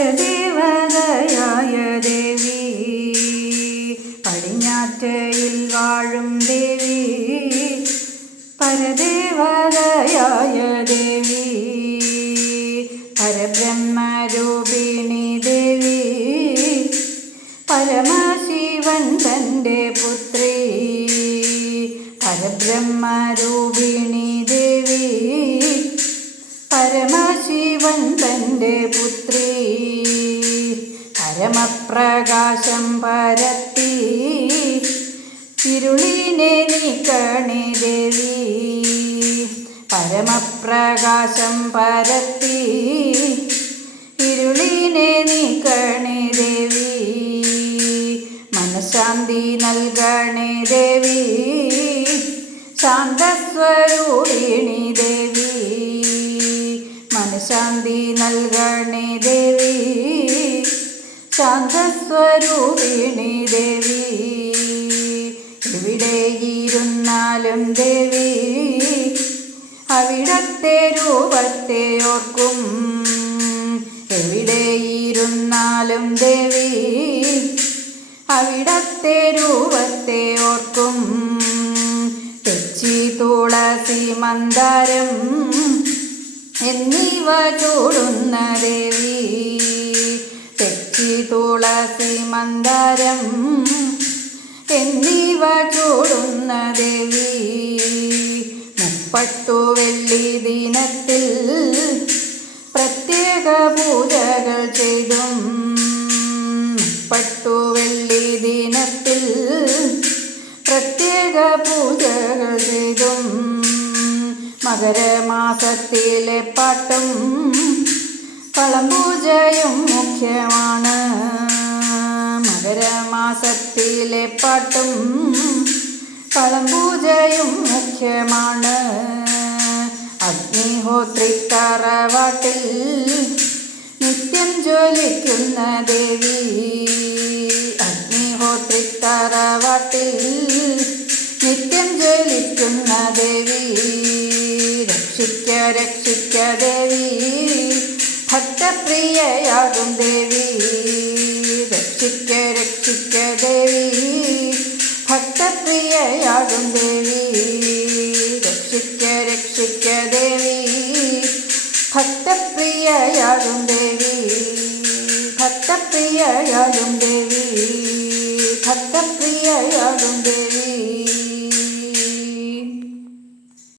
പരദേവതയായ ദേവി പടിഞ്ഞാറ്റയിൽ വാഴും ദേവി പരദേവതയായ ദേവി പരബ്രഹ്മരൂപിണി ദേവി പരമശിവൻ തന്റെ പുത്രി പരബ്രഹ്മരൂപിണി പരമപ്രകാശം പരത്തി ഇരുളിനെ നീക്കണേ ദേവി. പരമപ്രകാശം പരത്തി ഇരുളിനെ നീക്കണേ ദേവി. മനഃശാന്തി നൽകണേ ദേവി. ശാന്തസ്വരൂപിണി ദേവി. മനഃശാന്തി നൽകണേ ദേവി. ശാന്തസ്വരൂപിണി ദേവി. എവിടെ ഇരുന്നാലും ദേവി അവിടത്തെ രൂപത്തെ ഓർക്കും. എവിടെ ഇരുന്നാലും ദേവി അവിടത്തെ രൂപത്തെ ഓർക്കും. തെച്ചി തുളസി മന്ദാരം എന്നിവ ചൂടുന്ന ദേവി. മന്ദാരം എന്നിവ ചൂടുന്ന ദേവി. മുപ്പട്ടു വെള്ളി ദിനത്തിൽ പ്രത്യേക പൂജകൾ ചെയ്തും. മുപ്പട്ടു വെള്ളി ദിനത്തിൽ പ്രത്യേക പൂജകൾ ചെയ്തും. മകരമാസത്തിലെ പാട്ടും കളംപൂജയും മുഖ്യമാണ്. മകരമാസത്തിലെ പാട്ടും പൂജയും മുഖ്യമാണ്. അഗ്നിഹോത്രിക്കറവാട്ടിൽ നിത്യം ജ്വലിക്കുന്ന ദേവി. അഗ്നിഹോത്രിക്കറവാട്ടിൽ നിത്യം ജ്വലിക്കുന്ന ദേവി. രക്ഷിക്ക രക്ഷിക്ക ദേവി. ഭക്തപ്രിയയാകും ദേവി. ഭക്തപ്രിയയാകും ദേവി ഭക്തപ്രിയയാകും ദേവി ഭക്തപ്രിയയാകും ദേവി